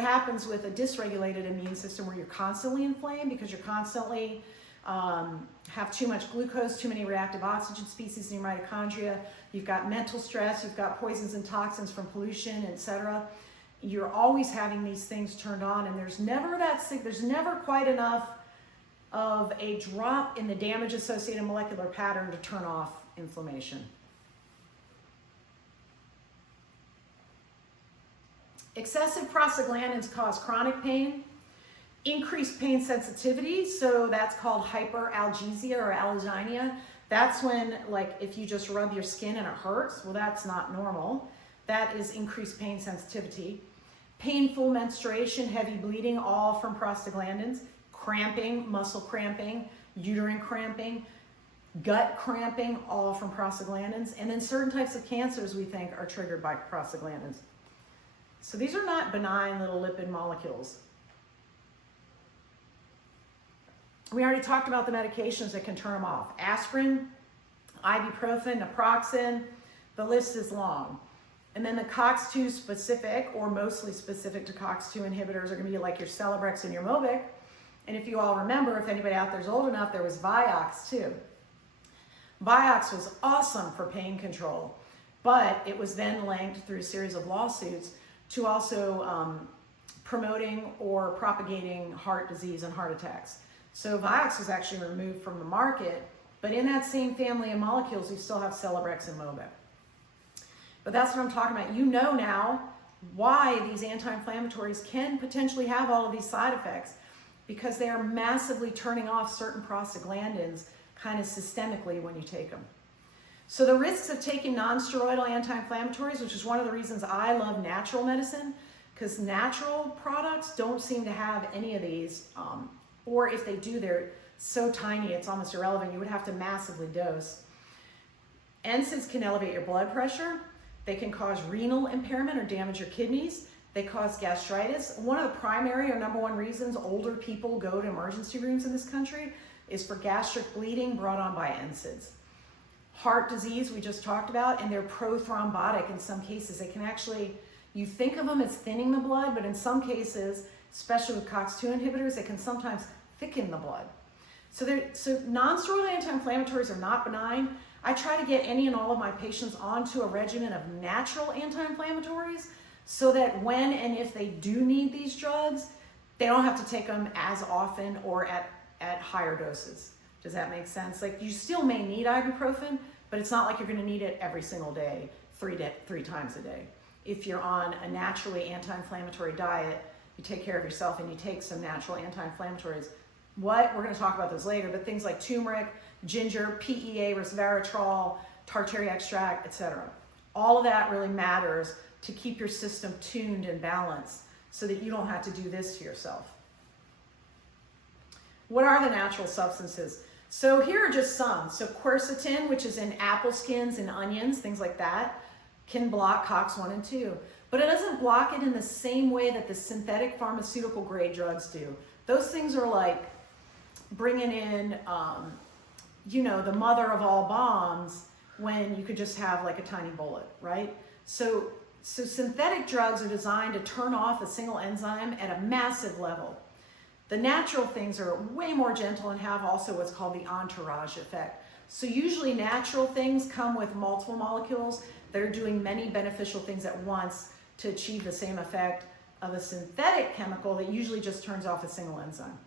what happens with a dysregulated immune system where you're constantly inflamed because you're constantly have too much glucose, too many reactive oxygen species in your mitochondria, you've got mental stress, you've got poisons and toxins from pollution, etc. You're always having these things turned on, and there's never quite enough of a drop in the damage associated molecular pattern to turn off inflammation. Excessive prostaglandins cause chronic pain, increased pain sensitivity, so that's called hyperalgesia or allodynia. That's when, like, if you just rub your skin and it hurts, well, that's not normal. That is increased pain sensitivity. Painful menstruation, heavy bleeding, all from prostaglandins. Cramping, muscle cramping, uterine cramping, gut cramping, all from prostaglandins. And then certain types of cancers we think are triggered by prostaglandins. So these are not benign little lipid molecules. We already talked about the medications that can turn them off. Aspirin, ibuprofen, naproxen, the list is long. And then the COX-2 specific, or mostly specific to COX-2 inhibitors, are gonna be like your Celebrex and your Mobic. And if you all remember, if anybody out there is old enough, there was Vioxx too. Vioxx was awesome for pain control, but it was then linked through a series of lawsuits to also promoting or propagating heart disease and heart attacks. So Vioxx was actually removed from the market, but in that same family of molecules, you still have Celebrex and Mobic. But that's what I'm talking about. You know now why these anti-inflammatories can potentially have all of these side effects, because they are massively turning off certain prostaglandins kind of systemically when you take them. So the risks of taking non-steroidal anti-inflammatories, which is one of the reasons I love natural medicine, because natural products don't seem to have any of these, or if they do, they're so tiny it's almost irrelevant. You would have to massively dose. NSAIDs can elevate your blood pressure. They can cause renal impairment or damage your kidneys. They cause gastritis. One of the primary or number one reasons older people go to emergency rooms in this country is for gastric bleeding brought on by NSAIDs. Heart disease, we just talked about, and they're prothrombotic in some cases. They can actually, you think of them as thinning the blood, but in some cases, especially with COX-2 inhibitors, they can sometimes thicken the blood. So non-steroidal anti-inflammatories are not benign. I try to get any and all of my patients onto a regimen of natural anti-inflammatories so that when and if they do need these drugs, they don't have to take them as often or at higher doses. Does that make sense? Like, you still may need ibuprofen, but it's not like you're gonna need it every single day, three times a day. If you're on a naturally anti-inflammatory diet, you take care of yourself and you take some natural anti-inflammatories. We're gonna talk about those later, but things like turmeric, ginger, PEA, Resveratrol, Tart Cherry Extract, etc. All of that really matters to keep your system tuned and balanced so that you don't have to do this to yourself. What are the natural substances? So here are just some. So quercetin, which is in apple skins and onions, things like that, can block COX-1 and 2. But it doesn't block it in the same way that the synthetic pharmaceutical grade drugs do. Those things are like bringing in, the mother of all bombs when you could just have like a tiny bullet, right? So synthetic drugs are designed to turn off a single enzyme at a massive level. The natural things are way more gentle and have also what's called the entourage effect. So usually natural things come with multiple molecules that are doing many beneficial things at once to achieve the same effect of a synthetic chemical that usually just turns off a single enzyme.